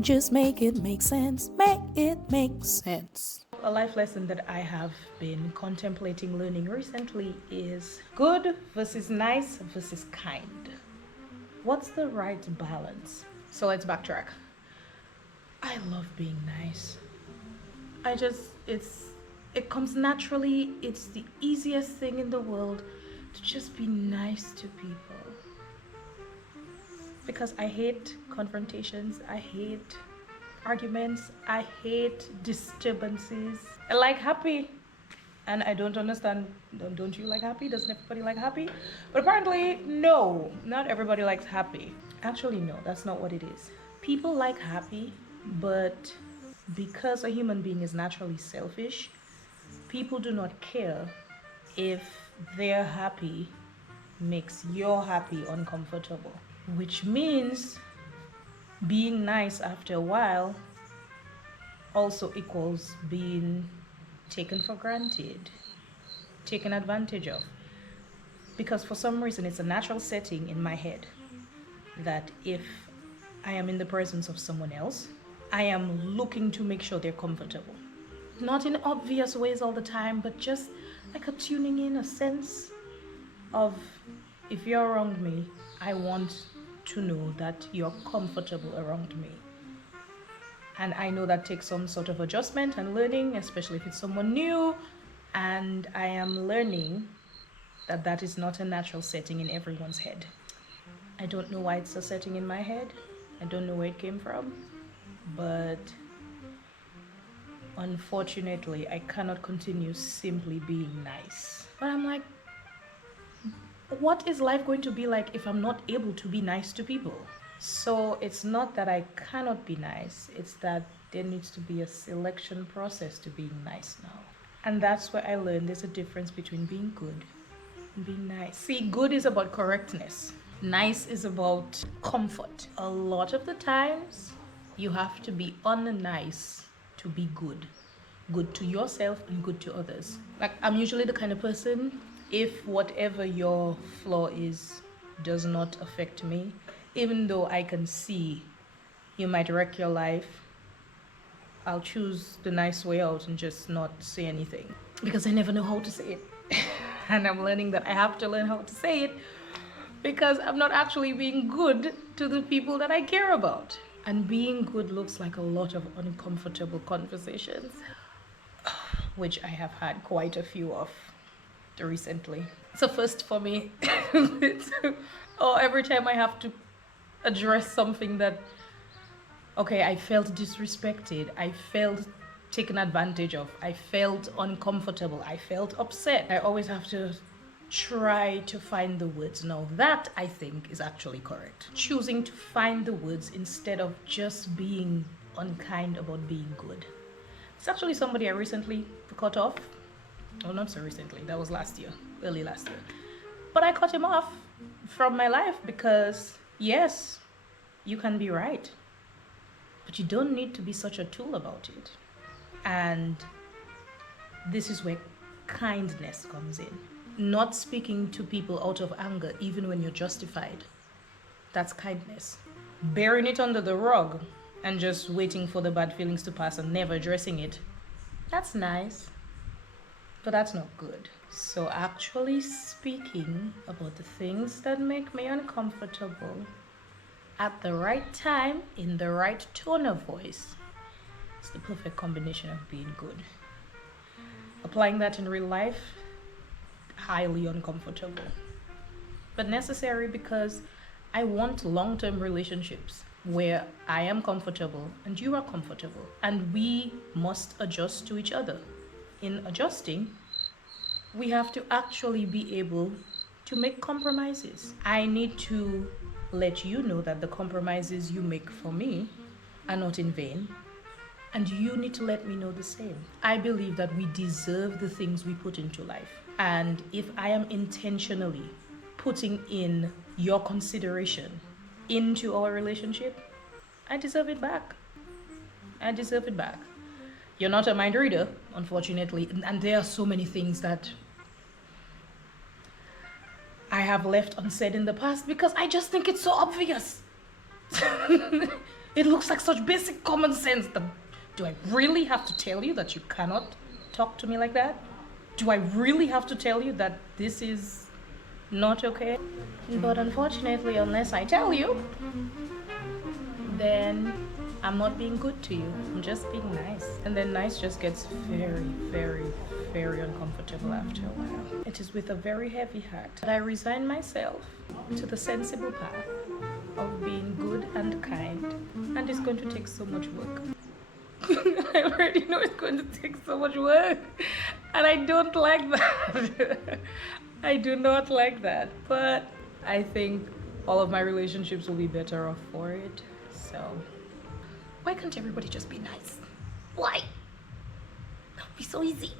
Just make it make sense. Make it make sense. A life lesson that I have been contemplating learning recently is good versus nice versus kind. What's the right balance? So let's backtrack. I love being nice. It comes naturally. It's the easiest thing in the world to just be nice to people. Because I hate confrontations, I hate arguments, I hate disturbances. I like happy. And I don't understand, don't you like happy? Doesn't everybody like happy? But apparently, no, not everybody likes happy. Actually, no, that's not what it is. People like happy, but because a human being is naturally selfish, people do not care if their happy makes your happy uncomfortable. Which means being nice after a while also equals being taken for granted, taken advantage of. Because for some reason, it's a natural setting in my head that if I am in the presence of someone else, I am looking to make sure they're comfortable. Not in obvious ways all the time, but just like a tuning in, a sense of if you're around me, I want to know that you're comfortable around me. And I know that takes some sort of adjustment and learning, especially if it's someone new. And I am learning that that is not a natural setting in everyone's head. I don't know why it's a setting in my head. I don't know where it came from. But unfortunately, I cannot continue simply being nice. But I'm like, what is life going to be like if I'm not able to be nice to people? So it's not that I cannot be nice, it's that there needs to be a selection process to being nice now. And that's where I learned there's a difference between being good and being nice. See, good is about correctness. Nice is about comfort. A lot of the times, you have to be unnice to be good. Good to yourself and good to others. Like, I'm usually the kind of person, if whatever your flaw is does not affect me, even though I can see you might wreck your life, I'll choose the nice way out and just not say anything. Because I never know how to say it. And I'm learning that I have to learn how to say it because I'm not actually being good to the people that I care about. And being good looks like a lot of uncomfortable conversations, which I have had quite a few of recently. So first for me, every time I have to address something that, okay, I felt disrespected, I felt taken advantage of, I felt uncomfortable, I felt upset, I always have to try to find the words. Now that I think is actually correct. Choosing to find the words instead of just being unkind about being good. It's actually somebody I recently cut off. Well, not so recently, that was last year, early last year. But I cut him off from my life because, yes, you can be right, but you don't need to be such a tool about it. And this is where kindness comes in. Not speaking to people out of anger, even when you're justified. That's kindness. Bearing it under the rug and just waiting for the bad feelings to pass and never addressing it, that's nice. But that's not good. So actually speaking about the things that make me uncomfortable at the right time, in the right tone of voice, it's the perfect combination of being good. Applying that in real life, highly uncomfortable. But necessary because I want long-term relationships where I am comfortable and you are comfortable. And we must adjust to each other. In adjusting, we have to actually be able to make compromises. I need to let you know that the compromises you make for me are not in vain, and you need to let me know the same. I believe that we deserve the things we put into life. And if I am intentionally putting in your consideration into our relationship, I deserve it back. I deserve it back. You're not a mind reader, unfortunately, and there are so many things that I have left unsaid in the past because I just think it's so obvious. It looks like such basic common sense. Do I really have to tell you that you cannot talk to me like that? Do I really have to tell you that this is not okay? But unfortunately, unless I tell you, then I'm not being good to you. I'm just being nice. And then nice just gets very, very, very uncomfortable after a while. It is with a very heavy heart that I resign myself to the sensible path of being good and kind. And it's going to take so much work. I already know it's going to take so much work. And I don't like that. I do not like that. But I think all of my relationships will be better off for it. So why can't everybody just be nice? Why? That would be so easy.